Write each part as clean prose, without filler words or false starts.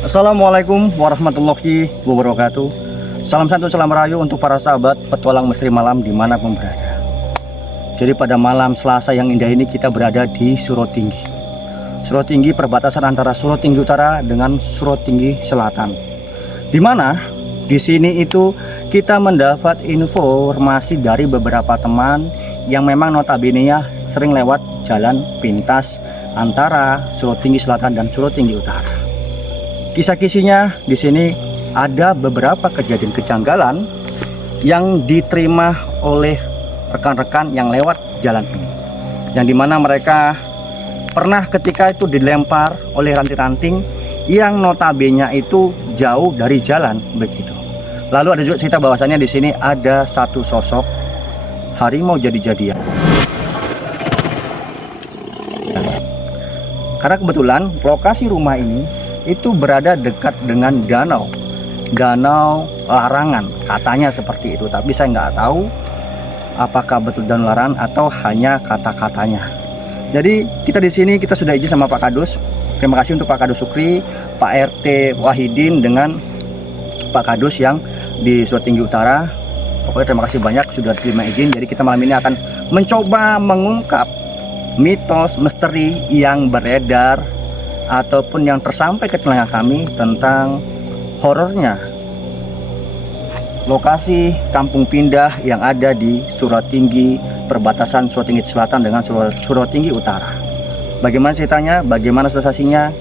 Assalamualaikum warahmatullahi wabarakatuh. Salam santun, salam rayu untuk para sahabat petualang misteri malam dimanapun berada. Jadi pada malam Selasa yang indah ini kita berada di Surotinggi. Surotinggi perbatasan antara Surotinggi Utara dengan Surotinggi Selatan. Dimana di sini itu kita mendapat informasi dari beberapa teman yang memang notabene sering lewat jalan pintas antara Surotinggi Selatan dan Surotinggi Utara. Kisah-kisihnya di sini ada beberapa kejadian kejanggalan yang diterima oleh rekan-rekan yang lewat jalan ini, yang dimana mereka pernah ketika itu dilempar oleh ranting-ranting yang notabene itu jauh dari jalan begitu. Lalu ada juga cerita bahwasannya di sini ada satu sosok harimau jadi-jadian. Karena kebetulan lokasi rumah ini itu berada dekat dengan danau larangan, katanya seperti itu, tapi saya nggak tahu apakah betul danau larangan atau hanya kata-katanya. Jadi kita di sini kita sudah izin sama Pak Kadus. Terima kasih untuk Pak Kadus Sukri, Pak RT Wahidin dengan Pak Kadus yang di Surotinggi Utara. Pokoknya terima kasih banyak sudah terima izin. Jadi kita malam ini akan mencoba mengungkap mitos misteri yang beredar ataupun yang tersampai ke telinga kami tentang horornya lokasi kampung pindah yang ada di Surotinggi, perbatasan Surotinggi Selatan dengan Surotinggi Utara. Bagaimana ceritanya, bagaimana sensasinya,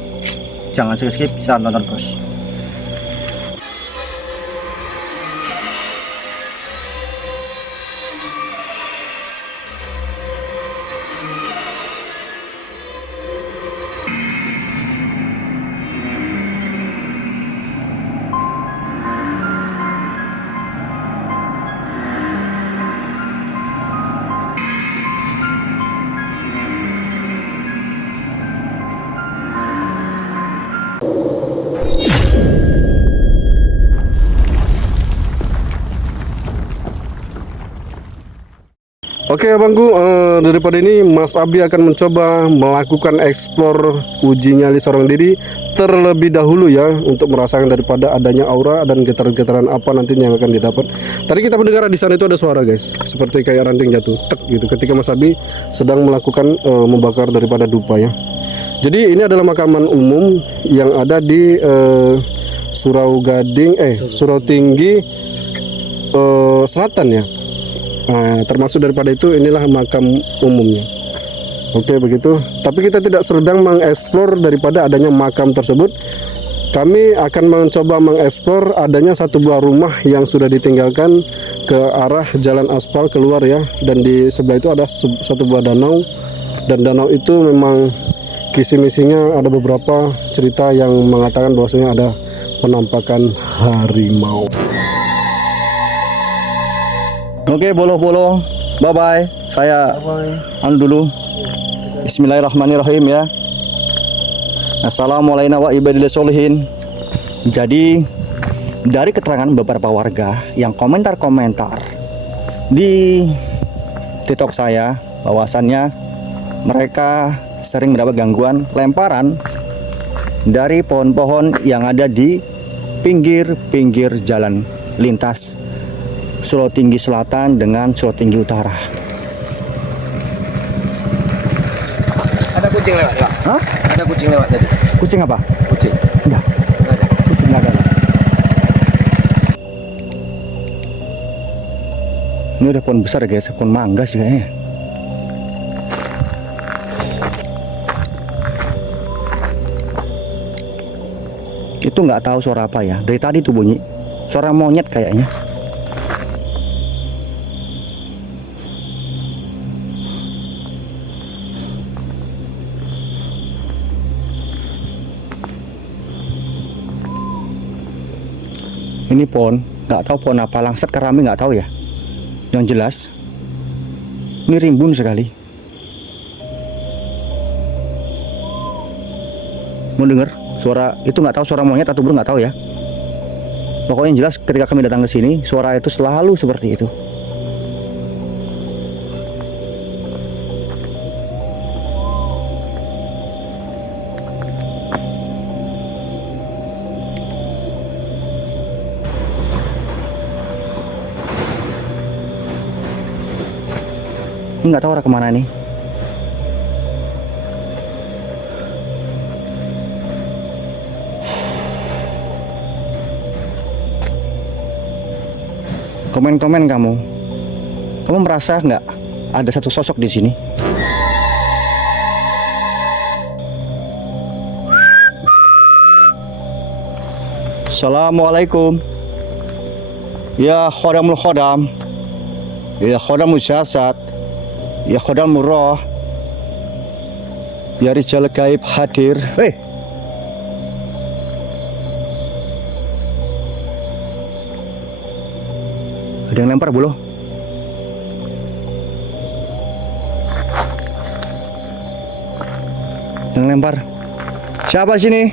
jangan skip, bisa nonton terus. Oke abangku, daripada ini Mas Abi akan mencoba melakukan eksplor uji nyali seorang diri terlebih dahulu ya, untuk merasakan daripada adanya aura dan getaran-getaran apa nantinya yang akan didapat. Tadi kita mendengar di sana itu ada suara guys, seperti kayak ranting jatuh, tek gitu, ketika Mas Abi sedang melakukan membakar daripada dupa ya. Jadi ini adalah makaman umum yang ada di Surotinggi Selatan ya. Nah, termasuk daripada itu inilah makam umumnya. Oke begitu. Tapi kita tidak sedang mengeksplor daripada adanya makam tersebut. Kami akan mencoba mengeksplor adanya satu buah rumah yang sudah ditinggalkan ke arah jalan aspal keluar ya. Dan di sebelah itu ada satu buah danau. Dan danau itu memang kisi-misinya ada beberapa cerita yang mengatakan bahwasanya ada penampakan harimau. Oke, bolo-bolo, bye-bye. Saya dulu. Bismillahirrahmanirrahim ya. Assalamualaikum warahmatullahi wabarakatuh. Jadi dari keterangan beberapa warga yang komentar-komentar di TikTok saya, bahwasannya mereka sering mendapat gangguan lemparan dari pohon-pohon yang ada di pinggir-pinggir jalan lintas Surotinggi Selatan dengan Surotinggi Utara. Ada kucing lewat, Pak. Hah? Ada kucing lewat tadi. Kucing apa? Kucing. Enggak. Kucing enggak ada. Ini udah pohon besar guys, pohon mangga sih kayaknya. Itu nggak tahu suara apa ya. Dari tadi tuh bunyi. Suara monyet kayaknya. Ini pohon, nggak tahu pohon apa, langsat kerami nggak tahu ya. Yang jelas, ini rimbun sekali. Mau dengar suara itu, nggak tahu suara monyet atau burung, nggak tahu ya. Pokoknya yang jelas ketika kami datang ke sini, suara itu selalu seperti itu. Ini nggak tahu arah kemana nih. Komen-komen kamu. Kamu merasa nggak ada satu sosok di sini? Assalamualaikum. Ya khodamul khodam. Ya khodamul jasad. Ya khodamul roh. Ya rijal gaib hadir. Ada yang lempar bulu. Yang lempar. Siapa sini?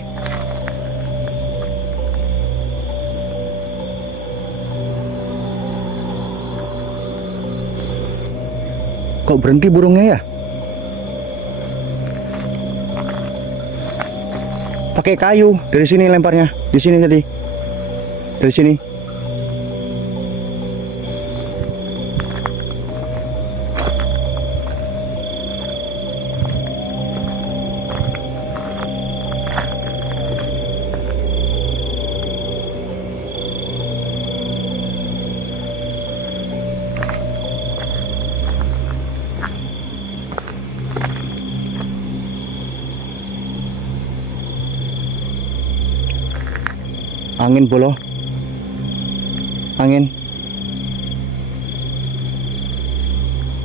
Kok berhenti burungnya ya? Pakai kayu. Dari sini lemparnya. Di sini tadi. Dari sini. Angin bolo. Angin.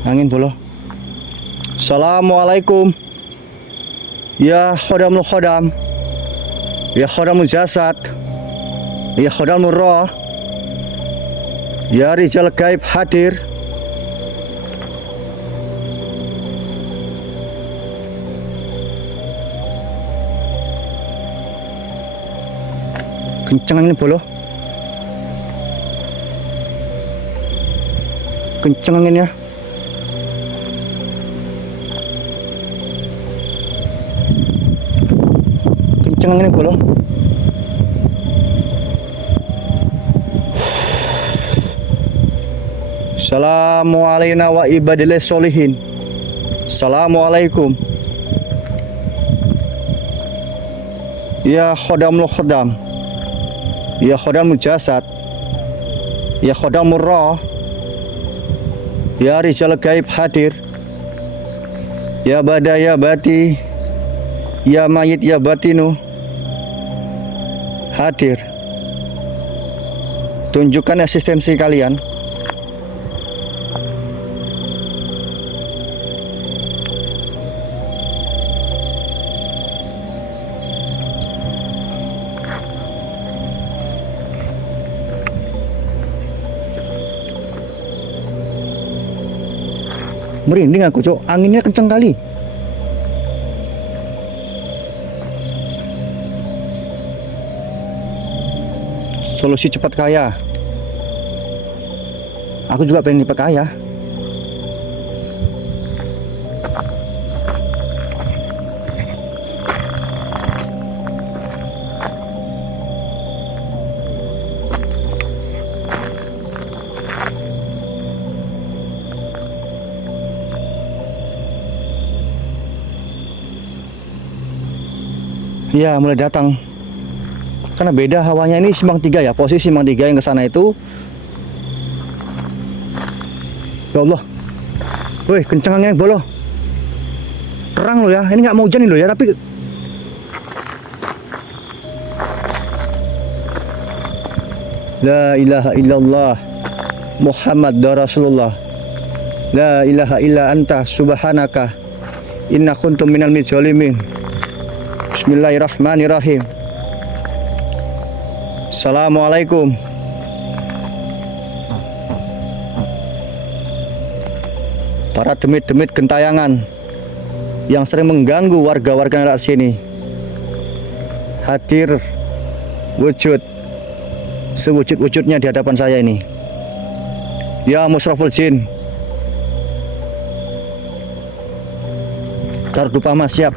Angin bolo. Assalamualaikum. Ya khodamul khodam. Ya khodamul jasad. Ya khodamul roh. Ya rijal gaib hadir. Kencang angin bolo. Kencang anginnya. Kencang anginnya bolo. Assalamualaikum wa ibadillah solihin. Assalamualaikum. Ya khodamul khodam. Ya khodamul jasad. Ya khodamul roh. Ya rijal gaib hadir. Ya bada ya bati. Ya mayit ya batinu hadir. Tunjukkan eksistensi kalian. Merinding aku, Cok. Anginnya kenceng kali. Solusi cepat kaya. Aku juga pengen cepat kaya. Ya, mulai datang. Karena beda hawanya, ini Simpang 3 ya, posisi Simpang 3 yang ke sana itu. Ya Allah. Woi, kencang angin bolo. Terang lo ya. Ini nggak mau hujan lo ya, tapi La ilaha illallah Muhammad Rasulullah. La ilaha illa anta subhanaka inna kuntum minal mujalimin. Bismillahirrahmanirrahim. Assalamualaikum. Para demit-demit gentayangan yang sering mengganggu warga-warga daerah sini hadir wujud sewujud-wujudnya di hadapan saya ini. Ya Musraful Jin, Tardupama siap.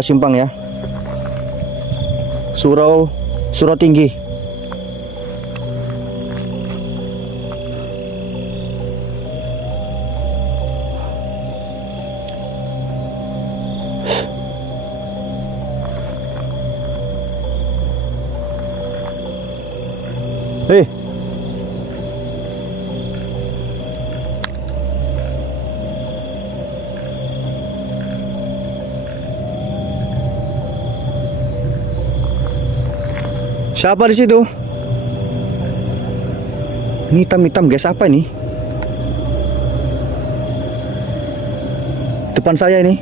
Pos Simpang ya. Surau Tinggi. Hei. Siapa di situ? Ini hitam-hitam guys, apa ini? Depan saya ini.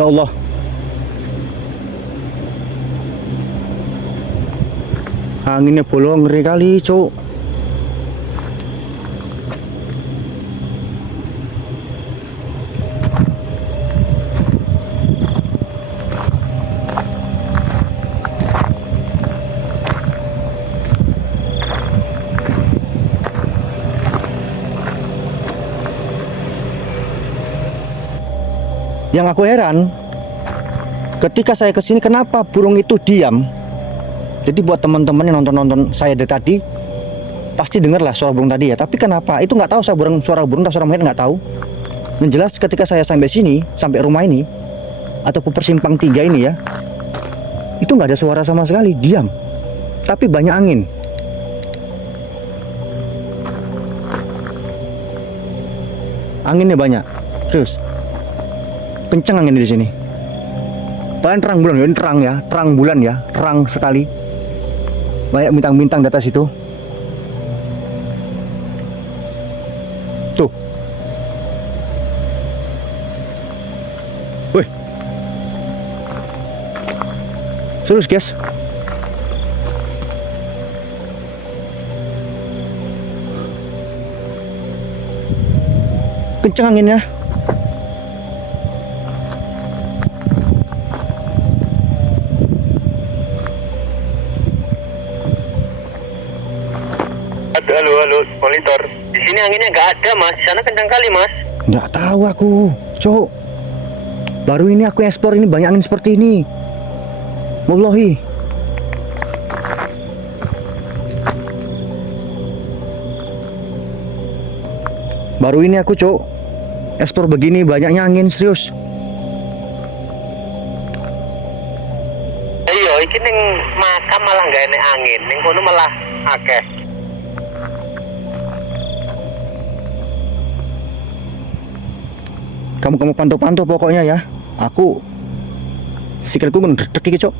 Ya Allah. Anginnya bolong, ngeri kali, cuk. Yang aku heran, ketika saya kesini kenapa burung itu diam? Jadi buat teman-teman yang nonton saya dari tadi, pasti dengar lah suara burung tadi ya. Tapi kenapa? Itu nggak tahu suara burung atau suara monyet, nggak tahu. Yang jelas ketika saya sampai sini, sampai rumah ini, atau Persimpang 3 ini ya, itu nggak ada suara sama sekali, diam. Tapi banyak angin. Anginnya banyak, serius. Kenceng angin di sini. Paling terang bulan ya, ini terang ya, terang bulan ya, terang sekali. Banyak bintang-bintang di atas itu. Tuh. Wih. Serius guys. Kenceng anginnya. Halo, monitor. Di sini anginnya nggak ada, Mas. Di sana kencang kali, Mas. Nggak tahu aku, cok. Baru ini aku ekspor, ini banyak angin seperti ini. Wallahi. Baru ini aku, cok, ekspor begini banyaknya angin, serius. Iya, iki ning makam malah nggak enek angin. Ning kono malah akeh. Kamu pantau-pantau pokoknya ya. Aku sikilku ngedek iki, cok.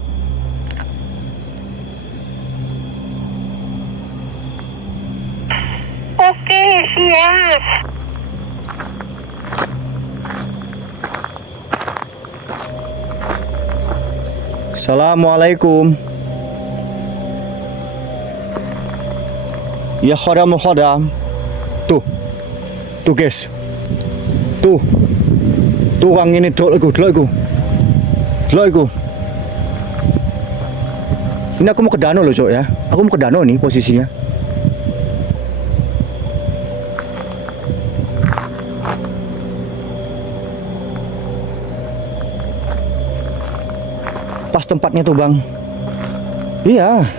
Oke, siap. Assalamualaikum. Ya khodam. Tuh. Tuh guys. Tuh. Tuh angin ini delok iku. Ini aku mau ke danau loh, cok ya. Aku mau ke danau nih posisinya. Pas tempatnya tuh, Bang. Iya.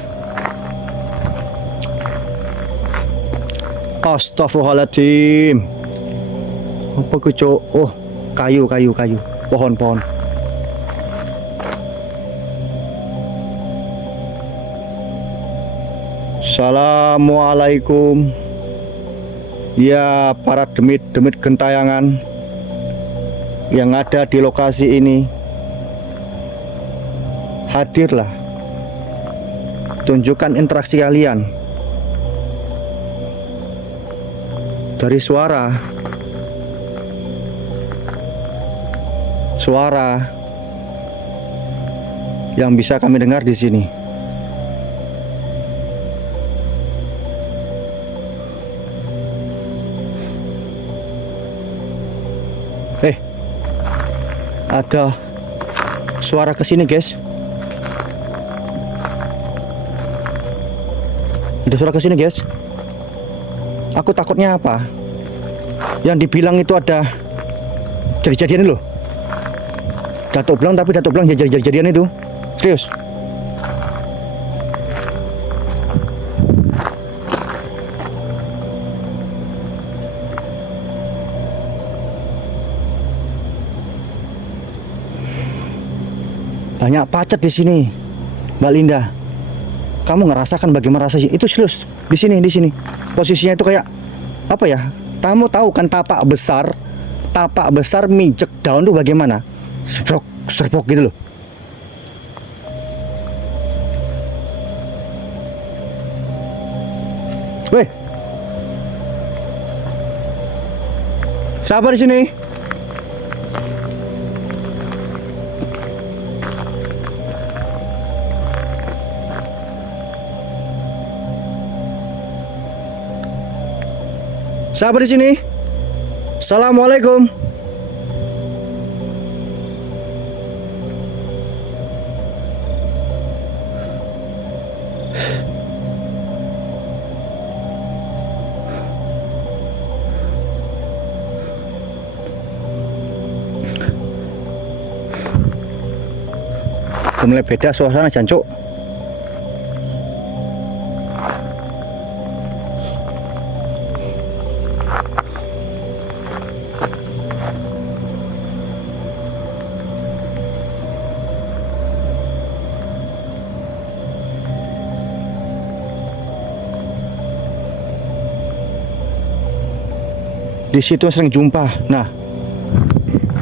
Astagfirullahaladzim. Apa ku, cok? Oh, kayu. Pohon. Assalamualaikum. Ya, para demit-demit gentayangan yang ada di lokasi ini. Hadirlah. Tunjukkan interaksi kalian. Dari suara yang bisa kami dengar di sini. ada suara kesini guys. Ada suara kesini guys. Aku takutnya apa? Yang dibilang itu ada jadi-jadian loh. Datuk bilang, tapi Datuk bilang jadi-jadian itu. Serius. Banyak pacet di sini, Mbak Linda. Kamu ngerasakan bagaimana rasanya? Itu serius. Di sini. Posisinya itu kayak apa ya? Kamu tahu kan tapak besar mijek daun tuh bagaimana? Serpok gitu loh. Weh, sabar di sini. Sabar di sini. Assalamualaikum. Mulai beda suasana jancuk. Di situ sering jumpa. Nah,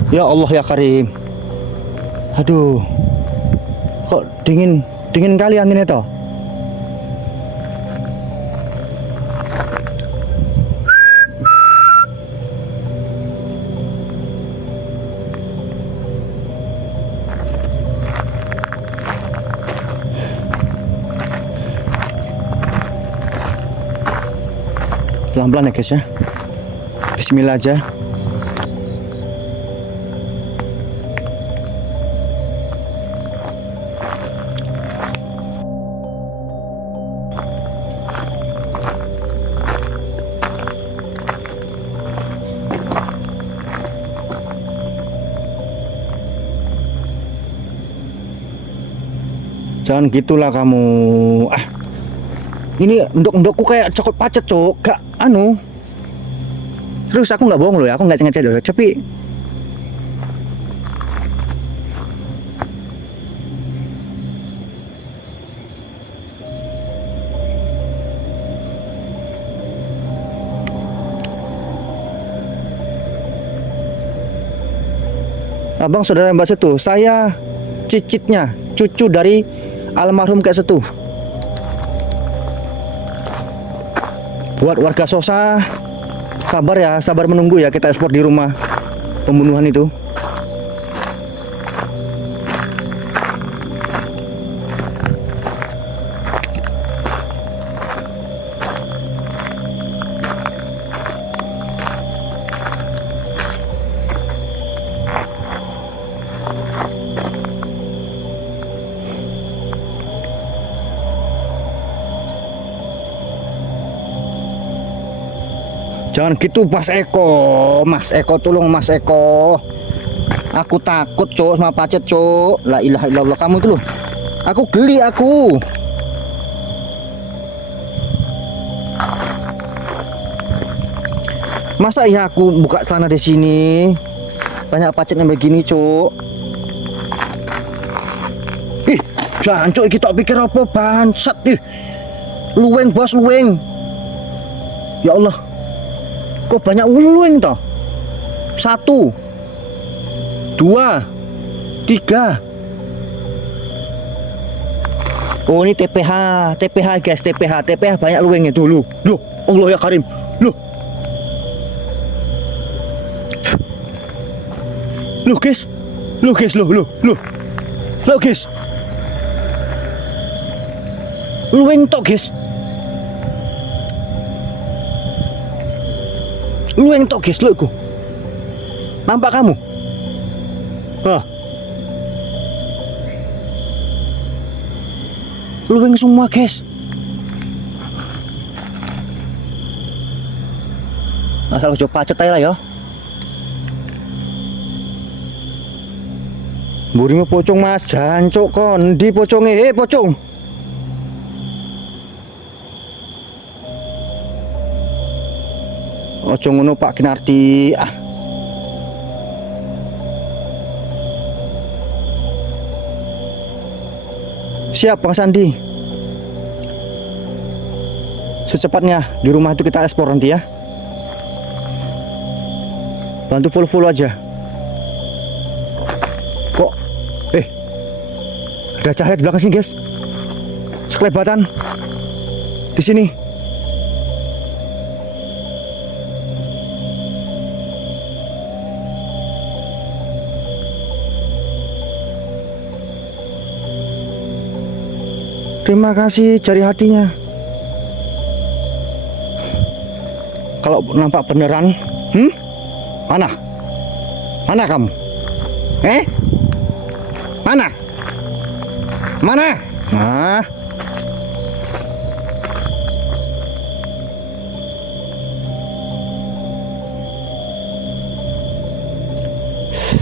ya Allah ya Karim. Aduh, kok dingin kali anginnya toh. Pelan-pelan ya guys ya. Bismillah aja. Jangan gitulah kamu. Ini endok-endokku kayak coklat pacet, Cok. Gak anu. Terus aku nggak bohong loh ya, aku nggak ngecek loh, tapi Abang saudara Mbak Setu, saya cicitnya, cucu dari almarhum Kak Setu. Buat warga Sosa, sabar ya, sabar menunggu ya, kita ekspor di rumah pembunuhan itu. Jangan gitu Mas Eko, tolong Mas Eko. Aku takut Cok sama pacet Cok. La ilaha illallah, kamu tuh loh. Aku geli aku. Masa ya aku buka celana di sini banyak pacetnya begini Cok. Ih, jangan Cok, kita pikir apa bansat ih. Luweng bos, luweng. Ya Allah. Kok banyak luweng toh? 1 2 3. Oh ini TPH guys, TPH banyak luwengnya dulu. Loh, Allah ya Karim. Loh guys. Loh guys. Luweng tok guys. Luweng tok guys, lho iku. Nampak kamu? Hah. Luwing semua, guys. Asal ojo pacet ae lah ya. Mburimu pocong Mas, jancuk kon. Ndi poconge? He, pocong. Ojo ngono Pak Kinarti. Ah. Siap Bang Sandi. Secepatnya di rumah itu kita ekspor nanti ya. Bantu follow aja. Kok ada cahaya di belakang sini, guys. Sekelebatan di sini. Terima kasih jari hatinya. Kalau nampak beneran, mana? Mana kamu? Mana? Mana? Nah.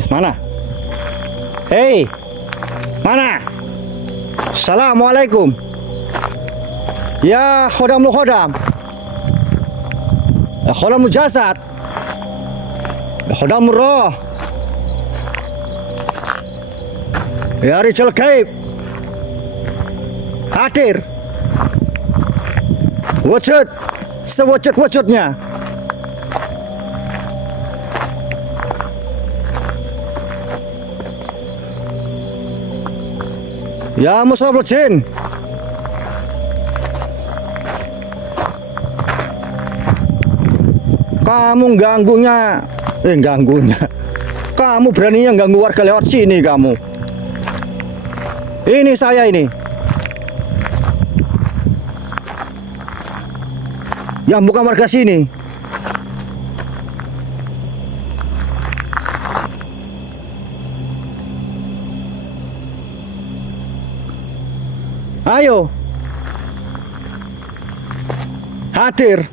Mana? Hei. Mana? Assalamualaikum. Ya khodamul khodam. Ya khodamul jasad. Ya khodamul roh. Ya rijal gaib. Hadir. Wujud sewujud-wujudnya. Ya musyraful jin. Kamu ganggunya. Kamu beraninya ganggu warga lewat sini kamu. Ini saya ini. Yang bukan warga sini. Ayo. Hadir.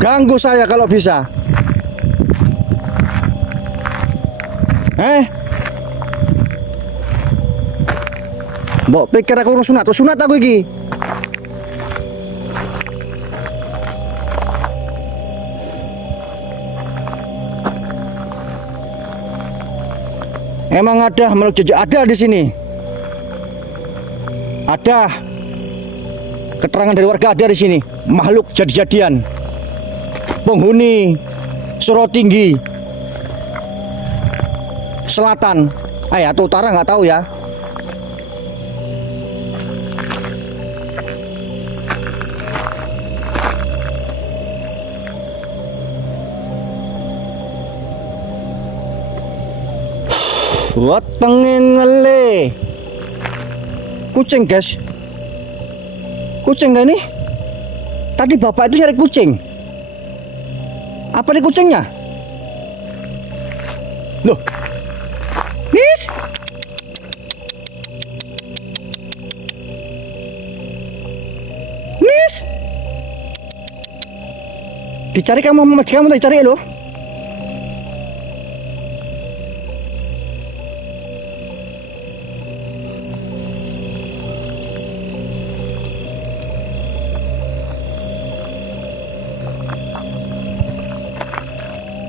Ganggu saya kalau bisa. Mbok pikir aku urus sunat aku iki. Emang ada makhluk jejak ada di sini. Ada keterangan dari warga ada di sini. Makhluk jadi-jadian. Penghuni Surotinggi Selatan. Atau utara nggak tahu ya. Buat ngele. Kucing guys. Kucing gak ini? Tadi bapak itu nyari kucing. Apa nih kucingnya? Loh. Nis. Nis. Dicari kamu dicari loh.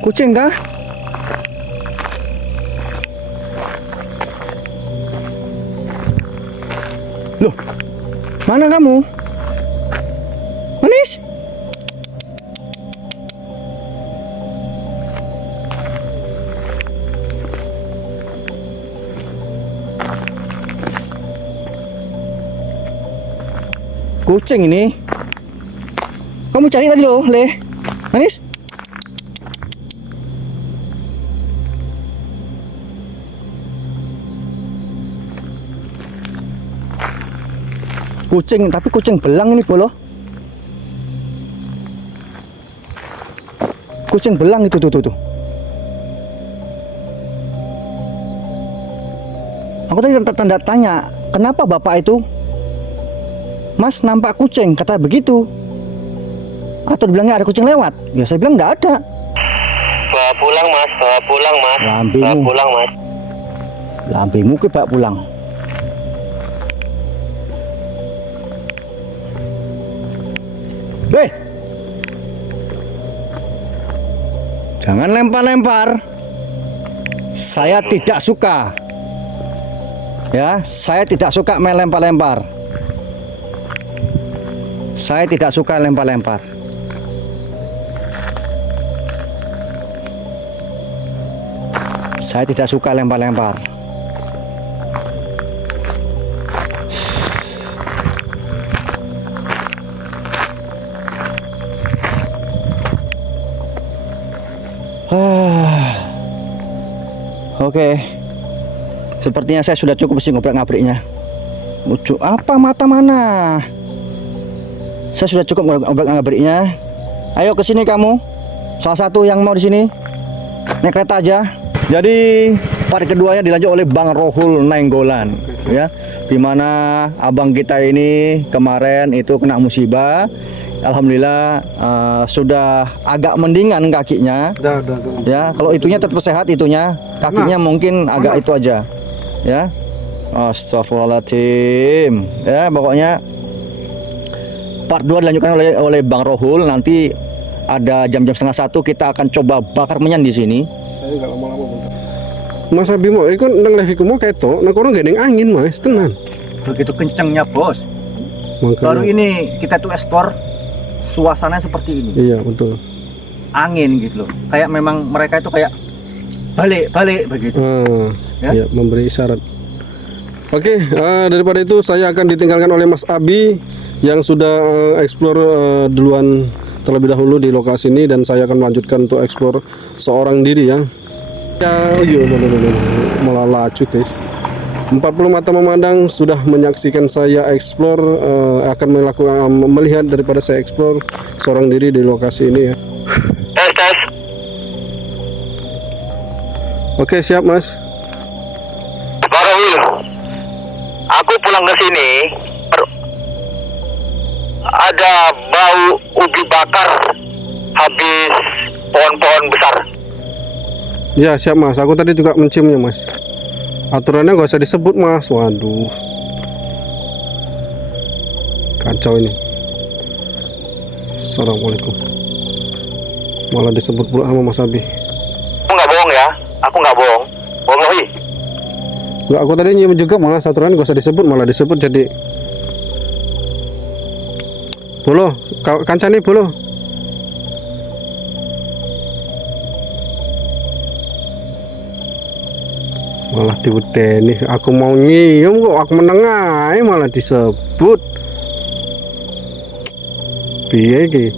Kucing kah? Loh, mana kamu? Manis? Kucing ini. Kamu cari tadi loh, Le. Manis? Kucing, tapi kucing belang ini bolo. Kucing belang itu tuh. Aku tadi tanda tanya, kenapa bapak itu? Mas nampak kucing, kata begitu. Atau dibilangnya ada kucing lewat? Ya saya bilang enggak ada. Bawa pulang mas, bawa pulang mas. Lambemu. Bawa pulang mas. Lambemu ke bawa pulang. Hei, jangan lempar-lempar. Saya tidak suka. Ya, saya tidak suka main lempar-lempar. Saya tidak suka lempar-lempar. Saya tidak suka lempar-lempar. Oke. Sepertinya saya sudah cukup sih ngobrak-ngabriknya. Lucu apa mata mana? Saya sudah cukup ngobrak-ngabriknya. Ayo ke sini kamu. Salah satu yang mau di sini. Naik kereta aja. Jadi part keduanya dilanjut oleh Bang Rohul Nainggolan, ya. Dimana abang kita ini kemarin itu kena musibah. Alhamdulillah sudah agak mendingan kakinya. Udah. Ya, kalau itunya tetap sehat itunya, kakinya mungkin agak itu aja. Ya. Astagfirullahaladzim. Ya, pokoknya part 2 dilanjutkan oleh Bang Rohul. Nanti ada jam-jam 12:30 kita akan coba bakar menyan di sini. Saya enggak lama-lama, Mas Abimo, iku nang leviku mau ketok, nang kono gendeng angin, Mas, tenan. Begitu kencengnya, Bos. Makanya. Baru ini kita tuh eksplor suasananya seperti ini. Iya, betul. Angin gitu loh. Kayak memang mereka itu kayak balik begitu. Ya? Ya, memberi isyarat. Oke, daripada itu saya akan ditinggalkan oleh Mas Abi yang sudah eksplor duluan terlebih dahulu di lokasi ini, dan saya akan melanjutkan untuk eksplor seorang diri ya. Malah laju guys. 40 mata memandang sudah menyaksikan saya eksplor, akan melihat daripada saya eksplor seorang diri di lokasi ini ya. Tes. Oke, siap Mas. Bang Rohul, aku pulang ke sini ada bau ubi bakar habis pohon-pohon besar. Ya siap Mas, aku tadi juga menciumnya Mas. Aturannya nggak usah disebut Mas. Waduh, kacau ini. Assalamualaikum. Malah disebut pula sama Mas Abi. Aku nggak bohong ya, aku nggak bohong. Bohong lagi. Nggak, aku tadi nyium juga Mas. Aturannya nggak usah disebut, malah disebut jadi. Bolo, kancane bolo. Malah diwedeni, aku mau nyium kok, aku menengah malah disebut. Piye iki?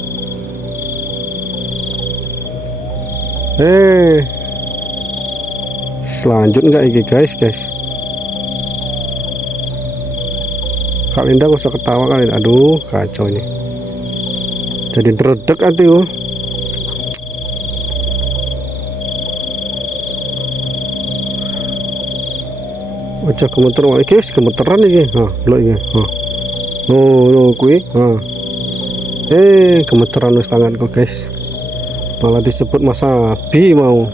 Selanjut enggak iki guys? Kak Linda gak usah ketawa kalian. Aduh, kacau ini. Jadi dredeg hati oh. Aja gemeter wae iki, wis gemeteran iki. Ha, delok iki. Ha. No kuwi. Ha. Gemeteran wis tanganku, guys. Malah disebut Mas Abi mau.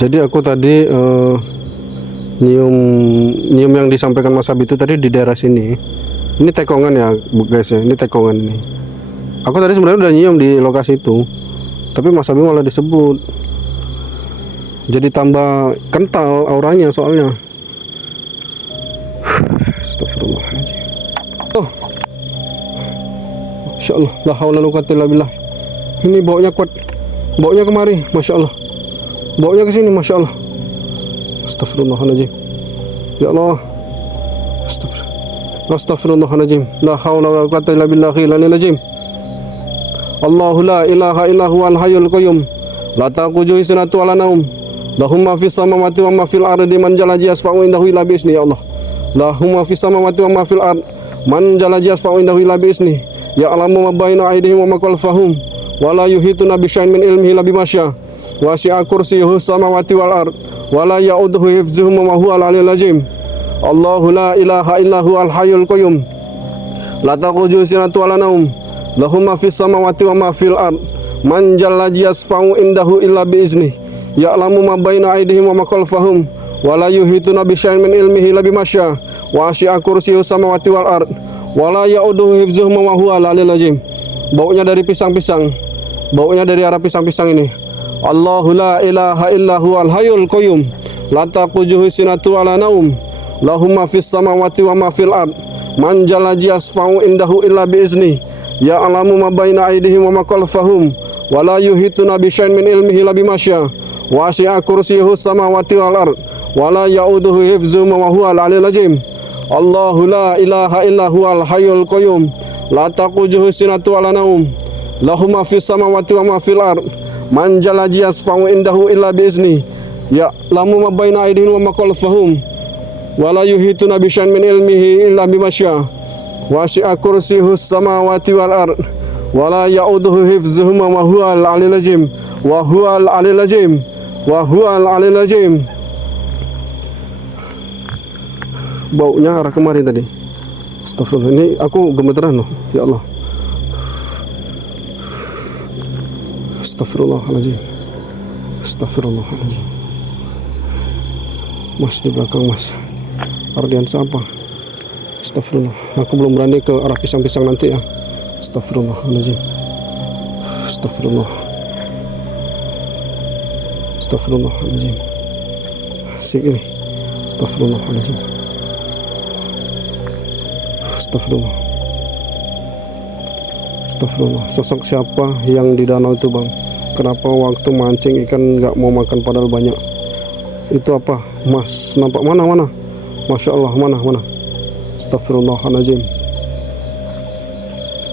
Jadi aku tadi nyium yang disampaikan Mas Abi itu tadi di daerah sini. Ini tekongan ya guys ya, ini tekongan ini. Aku tadi sebenarnya udah nyium di lokasi itu, tapi Mas Abi malah disebut. Jadi tambah kental auranya soalnya. Astagfirullahaladzim. Oh, Masya Allah, la haula wala quwwata illa billah. Ini baunya kuat. Baunya kemari, Masya Allah. Baunya ke sini, Masya Allah. Astagfirullahaladzim. Ya Allah. Astagfirullahaladzim. La haula wala quwwata illa billahil aliyil azim. Allahu la ilaha illa huwal hayyul qayyum. La ta'khudhuhu sinatun wa la nawm. Lahu ma fis samawati wa ma fil ardi man jalla yasfa'u indahu illa bi'izni. Ya Allah. lahu ma fis samawati wa ma fil ard man jalla yasfa'u indahu illa bi izni ya'lamu ma baina aydihim wa ma khalfahum wa la yuhituna bi syai'in min ilmihi illa bima syaa wasi'a kursiyyuhu samawati wal ard wa la ya'uduhu hifdzuhuma wa huwal aliyyul azim. Allahu la ilaha illa huwal hayyul qayyum la ta'khudhuhu sinatun wa la nawm lahu ma fis samawati wa ma fil ard man jalla yasfa'u indahu illa bi izni ya'lamu ma baina aydihim wa ma khalfahum wa la yuhituna bi syai'in min ilmihi illa bima syaa wasi'a kursiyyuhu samawati wal ard wa la ya'uduhu hifdzuhuma wa huwal aliyyul azim. Baunya dari pisang-pisang, baunya dari arah pisang-pisang ini. Allahu la ilaha illa huwal hayyul qayyum la ta'khudhuhu sinatun wa la nawm lahu ma fis samawati wa ma fil ard man jalla yasfa'u indahu illa bi izni ya'lamu ma baina aydihim wa ma khalfahum wa la yuhituna bi syai'in min ilmihi illa bima syaa wasi'a kursiyyuhu samawati wal ard wa la ya'uduhu hifdzuhuma wa huwal aliyyul azim. Allahu la ilaha illa huwal hayyul qayyum la ta'khudhuhu sinatun wa la nawm lahu ma fis samawati wa ma fil ard man jalla yasfa'u indahu illa bi izni ya'lamu ma baina aydihim wa ma khalfahum wa la yuhituna bi syai'in min ilmihi illa bima syaa wasi'a kursiyyuhu samawati wal ard wa la ya'uduhu hifdzuhuma wa huwal aliyyul azim wa huwal aliyyul azim wa huwal aliyyul azim. Baunya arah kemarin tadi. Astagfirullah, ini aku gemeteran loh, ya Allah. Astagfirullahaladzim. Astagfirullahaladzim. Mas di belakang mas, Ardian siapa? Astagfirullah, aku belum berani ke arah pisang-pisang nanti ya. Astagfirullahaladzim. Astagfirullah. Astagfirullahaladzim. Asik ini. Astagfirullahaladzim. Astagfirullah. Astagfirullah. Sosok siapa yang di danau itu bang? Kenapa waktu mancing ikan nggak mau makan padahal banyak? Itu apa? Mas, nampak mana? Masya Allah, mana? Astagfirullahaladzim.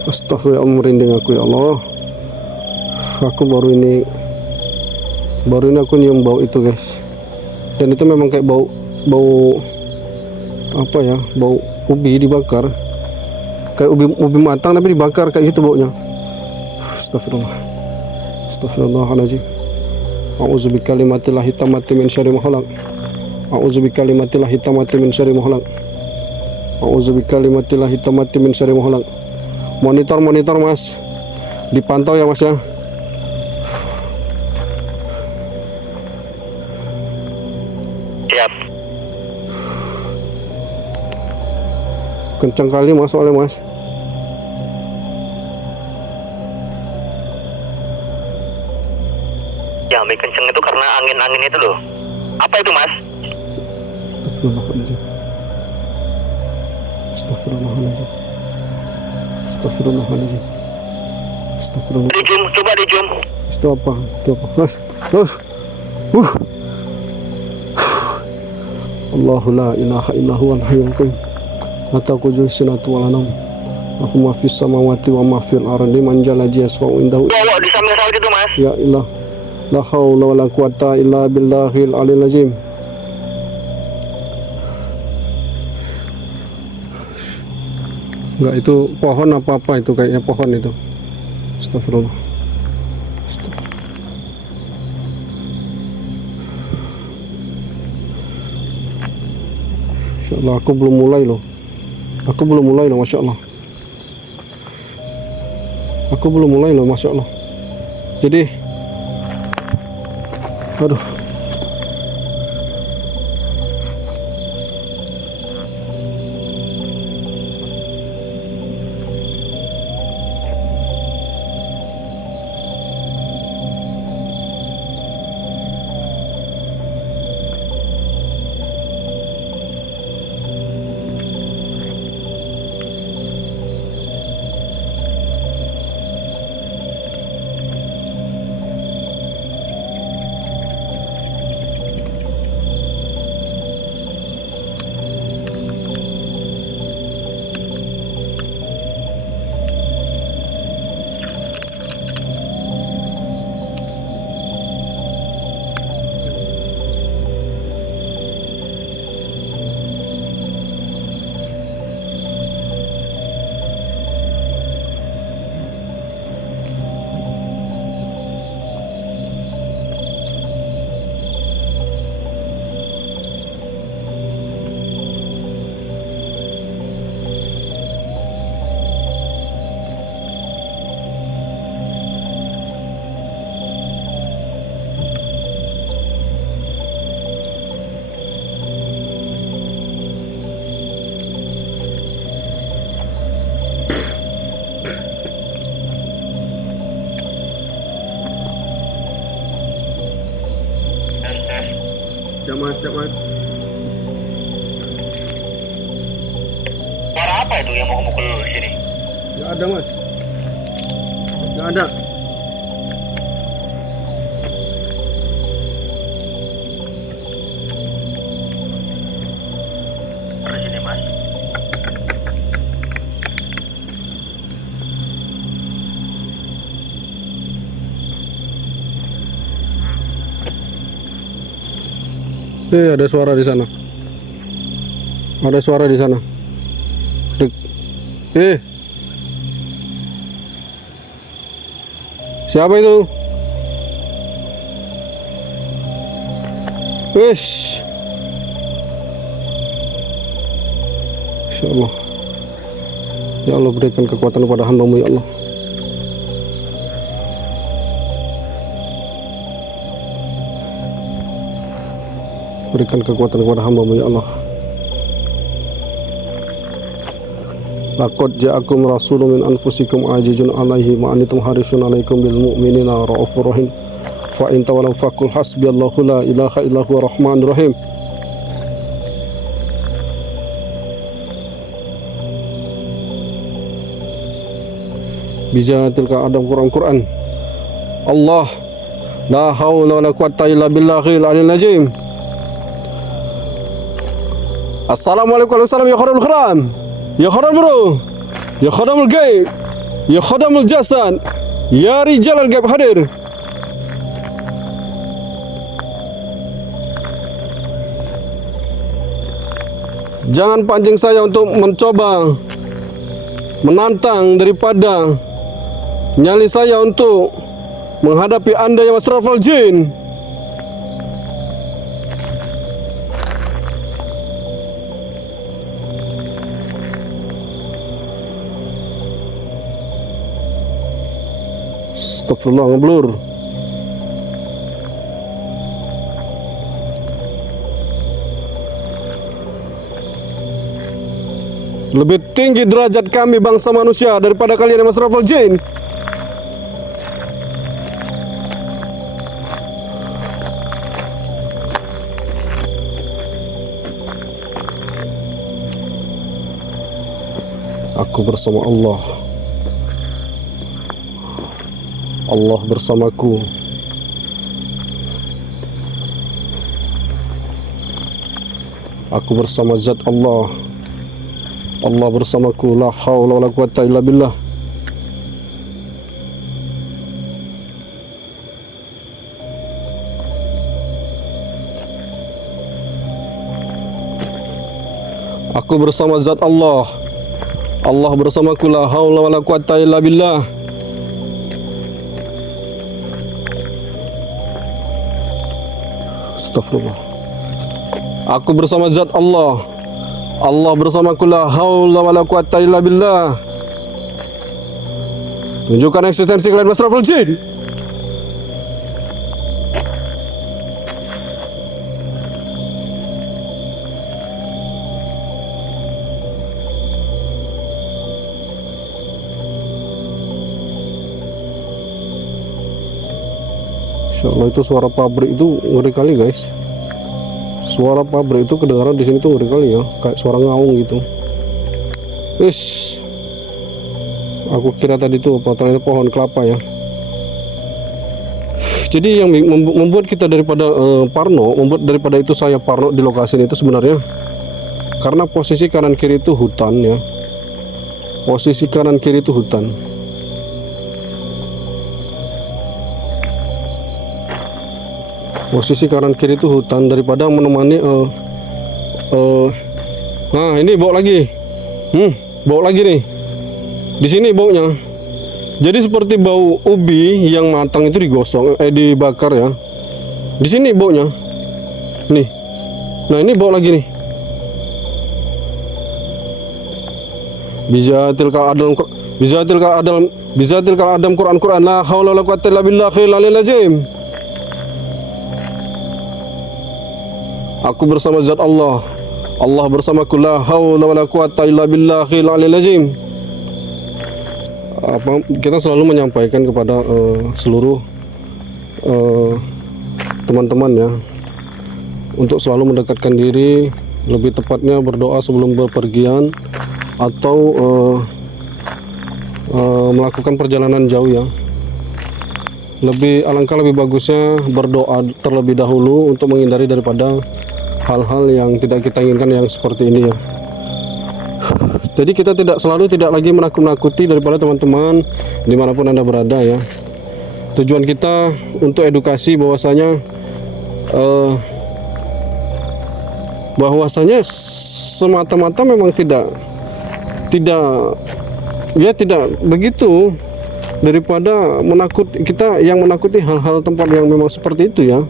Astagfirullah, merinding aku ya Allah. Aku baru ini aku nyium bau itu guys. Dan itu memang kayak bau apa ya? Bau ubi dibakar. Kayak ubi matang tapi dibakar kayak gitu baunya. Astagfirullah. Astagfirullahaladzim. A'udzu bikalimatillahi tammati min syarri ma khalaq. A'udzu bikalimatillahi tammati min syarri ma khalaq. A'udzu bikalimatillahi tammati min syarri ma khalaq. Monitor mas, dipantau ya mas ya. Siap. Kencang kali mas soalnya mas. Yang lebih kenceng itu karena angin itu loh. Apa itu mas? Astagfirullahaladzim. Astagfirullahaladzim. Astagfirullah. Coba di zoom. Itu apa? Allahu la ilaha illa huwal hayyul qayyum la ta'khudhuhu sinatun wa la nawm lahu ma fis samawati wa ma fil ardi man jalla yasfa'u indahu. Bawa di samping sawit itu mas. Ya ilah, la haula wala quwata illa billahil aliyyil azim. Enggak, itu pohon apa itu, kayaknya pohon itu. Astagfirullah. Insyaallah aku belum mulai loh. Masya Allah. Aku belum mulai loh, Masya Allah. Jadi aduh, mas, siap mas. Suara apa itu yang mau mukul di sini? Nggak ada mas. Nggak ada. Di sini mas. Ada suara di sana. Ada suara di sana. Dek. Siapa itu? Wish. Insya Allah. Ya Allah, berikan kekuatan kepada hamba-Mu ya Allah. Berikan kekuatan kepada hamba-Mu ya Allah. Laqad ja'akum rasulun min anfusikum azizun 'alaihi ma antum harisun 'alaikum bil mu'minina raufur rahim. Fa in tawallaw faqul hasbiyallahu la ilaha illa huwa rahmanur rahim. Bija tilka adam Quran Allah la haula wala quwwata illa billahil aliyil azim. Assalamualaikum warahmatullahi ya khairul kharam ya kharam bro ya khadamul gaib ya khadamul jasad ya rijal al gaib hadir. Jangan pancing saya untuk mencoba menantang daripada nyali saya untuk menghadapi Anda ya masrafal jin. Astagfirullah, ngeblur. Lebih tinggi derajat kami bangsa manusia daripada kalian yang masrafal jin. Aku bersama Allah. Allah bersamaku. Aku bersama zat Allah. Allah bersamaku. La haula wala quwata illa billah. Aku bersama zat Allah. Allah bersamaku. La haula wala quwata illa billah. Astagfirullah. Aku bersama zat Allah. Allah bersamaku. La haula wala quwata illa billah. Tunjukkan eksistensi kalian masraful jin. Insyaallah itu suara pabrik itu ngeri kali guys. Suara pabrik itu kedengaran di sini tuh ngeri kali ya, kayak suara ngaung gitu. Aku kira tadi itu apa, ternyata pohon kelapa ya. Jadi yang membuat kita daripada parno, membuat daripada itu saya parno di lokasi itu sebenarnya karena posisi kanan kiri itu hutan ya. Posisi kanan kiri itu hutan. Posisi kanan kiri itu hutan daripada menemani nah ini bawa lagi bawa lagi nih di sini baunya. Jadi seperti bau ubi yang matang itu digosong dibakar ya. Di sini baunya nih. Nah ini bawa lagi nih. Bisa tilka adam Quran la haula wala quwata illa billahil aliyil azim. Aku bersama zat Allah. Allah bersamaku. La haula wala quwata illa billahil aliyil azim. Kita selalu menyampaikan kepada seluruh teman-teman ya, untuk selalu mendekatkan diri, lebih tepatnya berdoa sebelum bepergian atau melakukan perjalanan jauh ya. Alangkah lebih bagusnya berdoa terlebih dahulu untuk menghindari daripada hal-hal yang tidak kita inginkan yang seperti ini ya. Jadi kita tidak lagi menakut-nakuti daripada teman-teman dimanapun Anda berada ya. Tujuan kita untuk edukasi bahwasanya semata-mata memang tidak begitu, daripada yang menakuti hal-hal tempat yang memang seperti itu ya.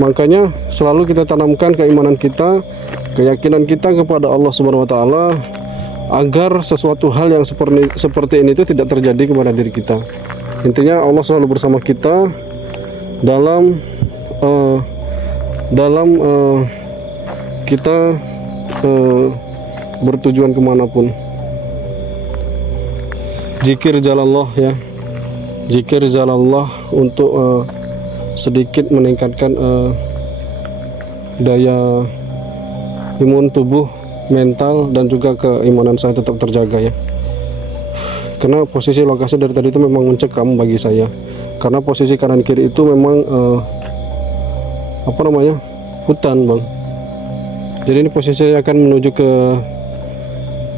Makanya selalu kita tanamkan keimanan kita, keyakinan kita kepada Allah Subhanahu wa taala, agar sesuatu hal yang seperti ini itu tidak terjadi kepada diri kita. Intinya Allah selalu bersama kita dalam kita bertujuan kemanapun. Zikir jalallah ya, zikir jalallah untuk sedikit meningkatkan daya imun tubuh, mental, dan juga keimanan saya tetap terjaga ya. Karena posisi lokasi dari tadi itu memang mencekam bagi saya, karena posisi kanan kiri itu memang hutan bang. Jadi ini posisi saya akan menuju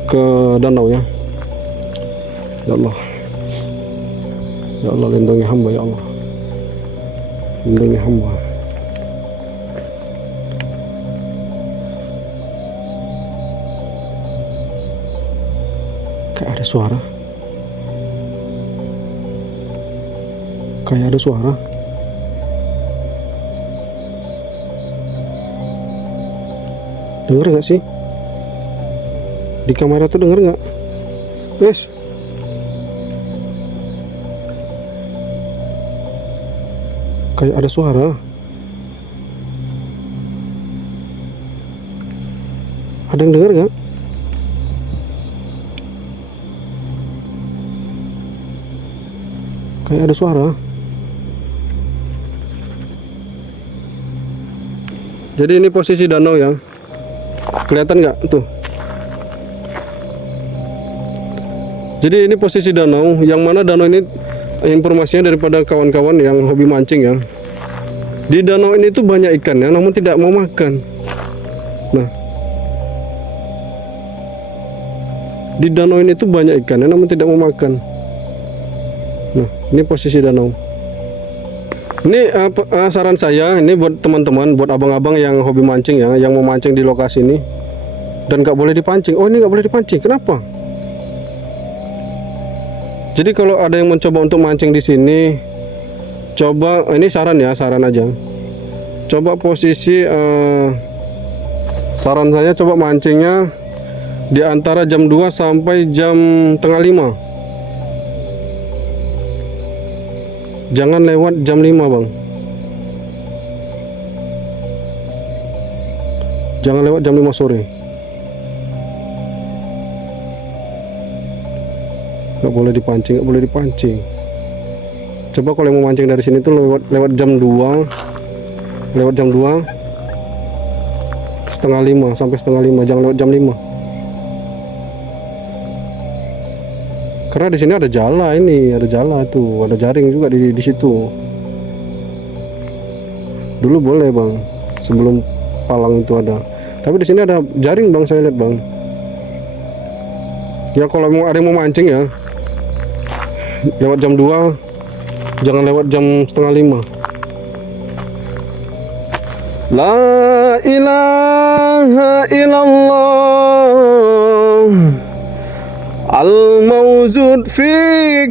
ke danau ya. Ya Allah, ya Allah, lindungi hamba ya Allah, lindungi hamba. Kayak ada suara, denger nggak sih di kamera tuh, denger nggak? Wes, kayak ada suara. Ada yang dengar nggak? Kayak ada suara. Jadi ini posisi danau ya. Kelihatan nggak tuh? Jadi ini posisi danau, yang mana danau ini informasinya daripada kawan-kawan yang hobi mancing ya. Di danau ini tuh banyak ikan ya, namun tidak mau makan. Nah, di danau ini tuh banyak ikan ya, namun tidak mau makan. Nah, ini posisi danau. Ini saran saya ini buat teman-teman, buat abang-abang yang hobi mancing ya, yang mau mancing di lokasi ini dan nggak boleh dipancing. Oh, ini nggak boleh dipancing. Kenapa? Jadi kalau ada yang mencoba untuk mancing di sini, coba, ini saran ya, saran aja. Coba posisi, saran saya coba mancingnya di antara jam 2 sampai jam tengah 5. Jangan lewat jam 5 bang. Jangan lewat jam 5 sore. Nggak boleh dipancing, nggak boleh dipancing. Coba kalau yang mau mancing dari sini tuh lewat jam 2, lewat jam 2 setengah 5 sampai setengah 5, jangan lewat jam 5. Karena di sini ada jala, ini ada jala tuh, ada jaring juga di situ. Dulu boleh bang, sebelum palang itu ada. Tapi di sini ada jaring bang, saya lihat bang. Ya kalau mau ada yang mau mancing ya, lewat jam 2, jangan lewat jam setengah 5. La ilaha illallah al-mawjud fi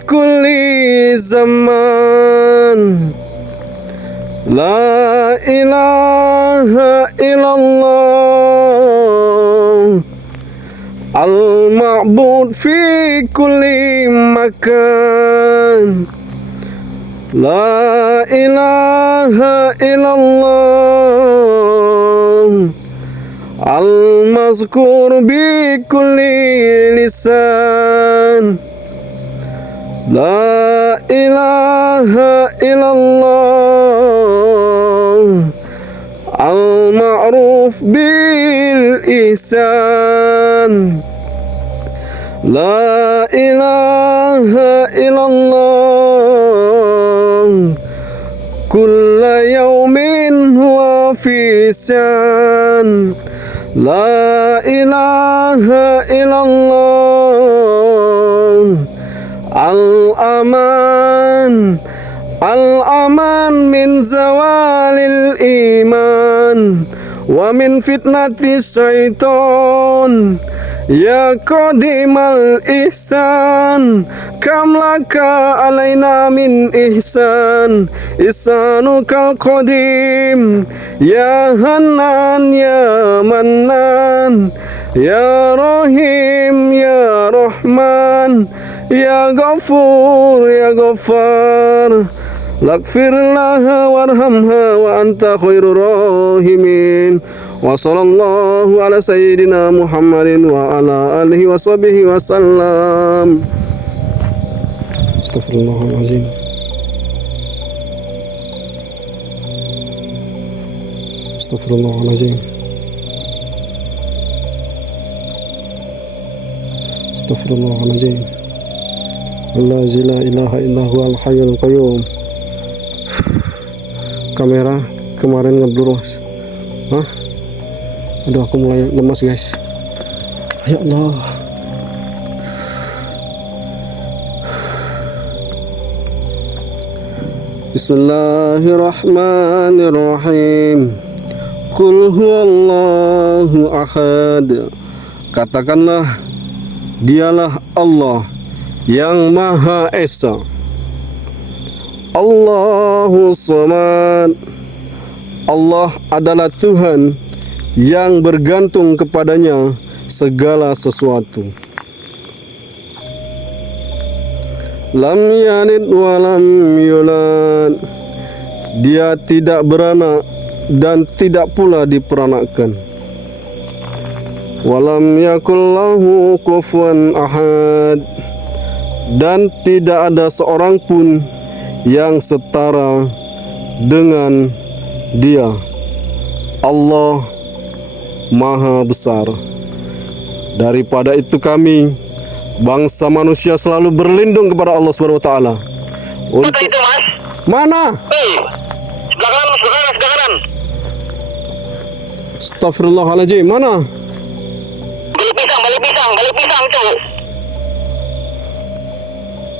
kulli zaman. La ilaha illallah al-ma'bud fi kulli makan. La ilaha illallah al-mazkur bi kulli lisan. La ilaha illallah al ma'ruf bil ihsan. La ilaha illallah kulla yawmin huwa fi syan. La ilaha illallah al-aman min zawalil iman wa min fitnati syaitan. Ya qadimal ihsan kam laka alaina min ihsan. Ihsanukal qadim ya Hanan ya Mannan ya Rahim ya Rahman ya Ghafur ya Ghaffar. Laghfir laha warhamha wa anta khairur rahimin. Wa sallallahu ala sayyidina Muhammadin wa ala alihi wa sahbihi wa sallam. Astagfirullahaladzim. Astagfirullahaladzim. Astagfirullahaladzim. Allazi la ilaha illa huwal hayyul qayyum. Kamera kemarin ngeblur. Hah? Aduh, aku mulai lemas guys. Ya Allah. Bismillahirrahmanirrahim. Qul huwallahu ahad. Katakanlah, dialah Allah yang Maha Esa. Allahu Samad. Allah adalah Tuhan yang bergantung kepadanya segala sesuatu. Lam yalid wa lam yulad. Dia tidak beranak dan tidak pula diperanakkan. Walam yakul lahu kufuwan ahad. Dan tidak ada seorang pun yang setara dengan Dia. Allah Maha Besar. Daripada itu kami bangsa manusia selalu berlindung kepada Allah Subhanahu wa taala. Untuk itu, Mas. Mana? Sebelah kanan, sebelah kanan. Astagfirullahaladzim. Mana? Balik pisang, Cuk.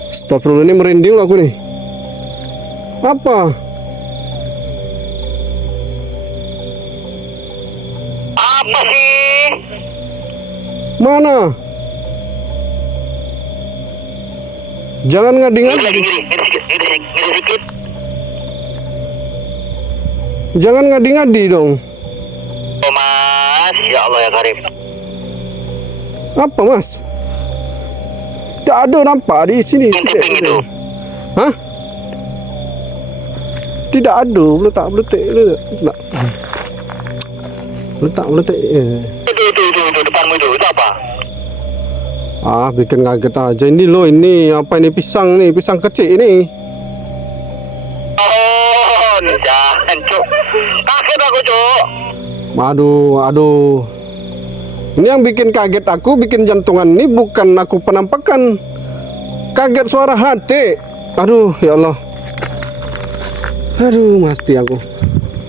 Astagfirullah, ini merinding aku nih. Apa? Apa sih? Mana? Jangan ngadi-ngadi. Gini sedikit. Jangan ngadi-ngadi dong. Oh, Mas, ya Allah ya Karim. Apa, Mas? Tidak ada nampak di sini. Intiping itu. Hah? Tidak ada, letak. Itu depanmu itu apa? Ah, bikin kaget aja ini loh, ini apa ini pisang kecil ini. Oh, jangan, Cuk. Kaget aku, Cuk. Aduh. Ini yang bikin kaget aku, bikin jantungan ini bukan aku penampakan. Kaget suara hati. Aduh, ya Allah. Aduh, mati aku.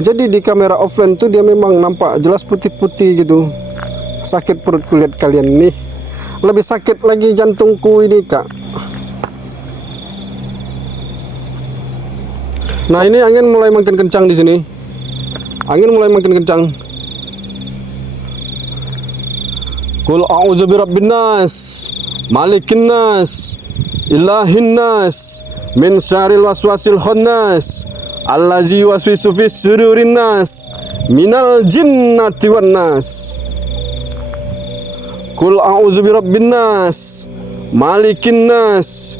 Jadi di kamera offline tuh dia memang nampak jelas putih-putih gitu. Sakit perut kulit kalian nih. Lebih sakit lagi jantungku ini, Kak. Nah, ini angin mulai makin kencang di sini. Angin mulai makin kencang. Qul a'udzu birabbin nas, malikin nas, ilahin nas, min syarril waswasil khannas, allazi yuwaswisu fis sudurin nas, minal jinnati wan nas. Qul a'udzu birabbin nas, malikin nas,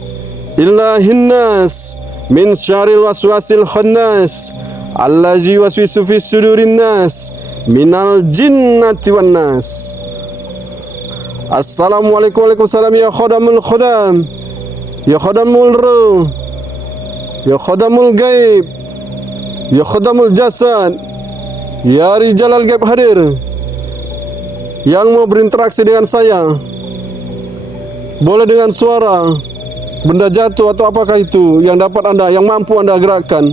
ilahin nas, min syarril waswasil khannas, allazi yuwaswisu fis sudurin nas, minal jinnati wan nas. Assalamualaikum waalaikumsalam ya khadamul khadam, ya khadamul ruh, ya khadamul gaib, ya khadamul jasad, Ya Rijal Al-Gaib hadir. Yang mau berinteraksi dengan saya, boleh dengan suara, benda jatuh atau apakah itu yang dapat Anda, yang mampu Anda gerakkan,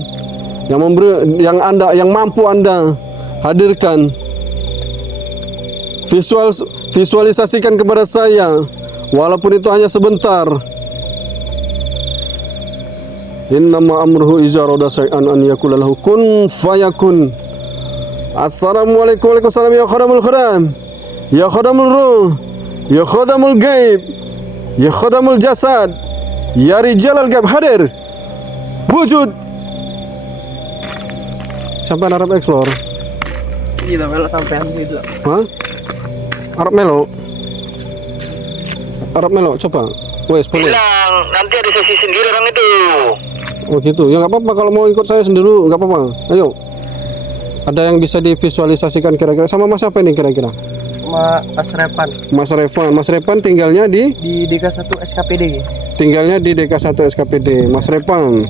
yang mampu Anda hadirkan. Visualisasikan kepada saya, walaupun itu hanya sebentar. Innama amruhu iza arada syai'an an yaqula lahu kun fayakun. Assalamualaikum warahmatullahi wabarakatuh. Ya khadamul khadam, ya khadamul ruh, ya khadamul gaib, ya khadamul jasad, ya Rijal Al-Gaib hadir. Wujud. Sampai Arab Explore. Iya, melok sampean gitu. Hah? Arab Melo. Arab Melo, coba. Wes, boleh. Bilang nanti ada sesi sendiri orang itu. Oh gitu. Ya nggak apa-apa kalau mau ikut saya sendiri, nggak apa-apa. Ayo. Ada yang bisa divisualisasikan kira-kira sama Mas apa ini kira-kira? Mas Repan Mas Revan. Mas Revan tinggalnya di DK1 SKPD. tinggalnya di DK1 SKPD. Mas Revan.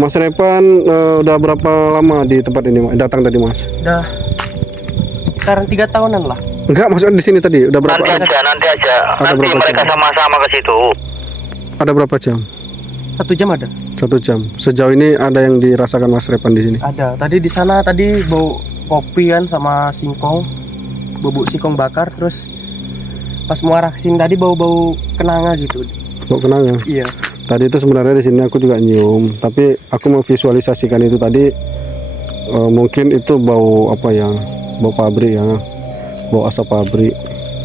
Mas Revan udah berapa lama di tempat ini datang tadi Mas? Udah sekarang 3 tahunan lah. Enggak, maksudnya di sini tadi udah berapa? Nanti aja. Ada Nanti berapa mereka jam? sama-sama ke situ. Ada berapa jam? 1 jam ada. 1 jam. Sejauh ini ada yang dirasakan Mas Revan di sini? Ada. Tadi di sana bau kopi kan sama singkong. Bubuk singkong bakar, terus pas mau arah sini tadi bau-bau kenanga gitu. Kok kenal ya? Iya. Tadi itu sebenarnya di sini aku juga nyium, tapi aku memvisualisasikan itu tadi mungkin itu bau apa ya? Bau pabrik ya. Bau asap pabrik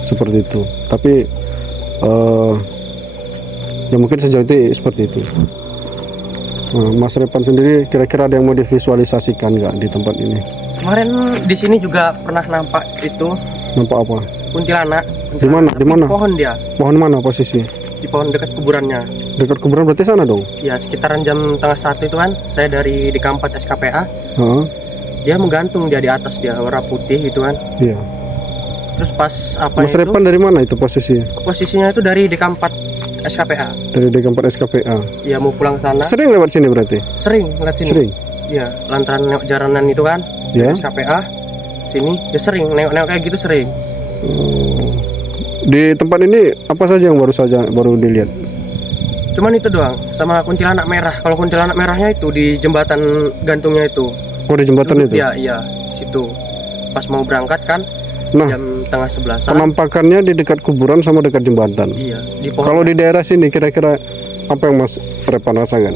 seperti itu. Tapi ya mungkin sejauh itu seperti itu. Mas Revan sendiri kira-kira ada yang mau divisualisasikan nggak di tempat ini? Kemarin di sini juga pernah nampak itu Nampak apa? kuntilanak. Di mana? Tapi Di mana? Pohon dia, Pohon mana posisi? di pohon dekat kuburannya. Dekat kuburan berarti sana dong? Ya sekitaran jam tengah 1 itu kan, saya dari DK4 SKPA, Heeh. dia menggantung dia di atas dia warna putih gitu kan. Iya. Terus pas apa Mas itu Revan dari mana itu posisinya? posisinya itu dari DK4 SKPA. Dari DK4 SKPA. Ya mau pulang sana, Sering lewat sini berarti? sering ngeliat sini. Sering. Iya, lantaran nengok jalanan itu kan, Ya. SKPA sini ya sering nengok-nengok kayak gitu sering. Di tempat ini apa saja yang baru dilihat? Cuman itu doang, sama kuntilanak merah. Kalau kuntilanak merahnya itu di jembatan gantungnya itu. Oh, di jembatan Duduk itu. dia, iya, situ. Pas mau berangkat kan, Nah, jam tengah 11-an. penampakannya di dekat kuburan sama dekat jembatan. Iya, di pohon. Kalau di daerah sini kira-kira apa yang Mas Revan rasakan?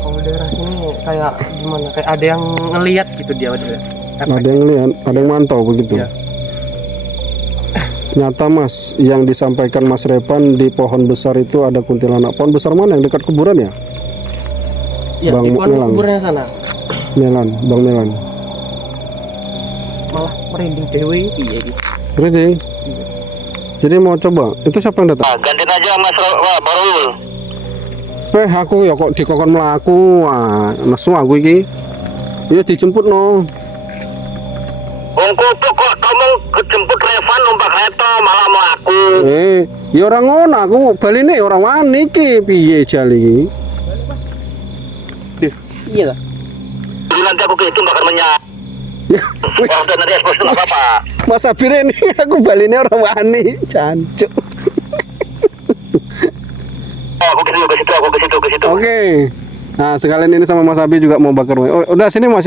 Kalau daerah sini kayak gimana? Kayak ada yang ngelihat gitu dia. Ada yang lihat, ada yang mantau begitu. Iya. Nyata Mas, yang disampaikan Mas Revan di pohon besar itu ada kuntilanak. Pohon besar mana yang dekat kuburan ya? Iya, Bang di pohon Melang. kuburannya sana. Melan, Bang Melan. Malah merinding dewe iya gitu. Keriting. Jadi mau coba, itu siapa yang datang? Nah, gantiin aja Mas Barul. Aku ya kok dikokon melaku, nesu aku iki. Iya dijemput no. Wong kutuk kok kamu kejemput Revan numpak kereta malah mau aku. Ya orang ngono, aku baline ya orang wani iki piye jali. Iya lah. Jadi nanti aku gitu bakal menyak. Ya, wis. Kalau udah nanti ekspos nggak apa-apa. Mas Abir ini aku baline orang wani, jancuk. Oh, aku ke situ. Oke. Nah, sekalian ini sama Mas Abi juga mau bakar. Oh, udah sini Mas,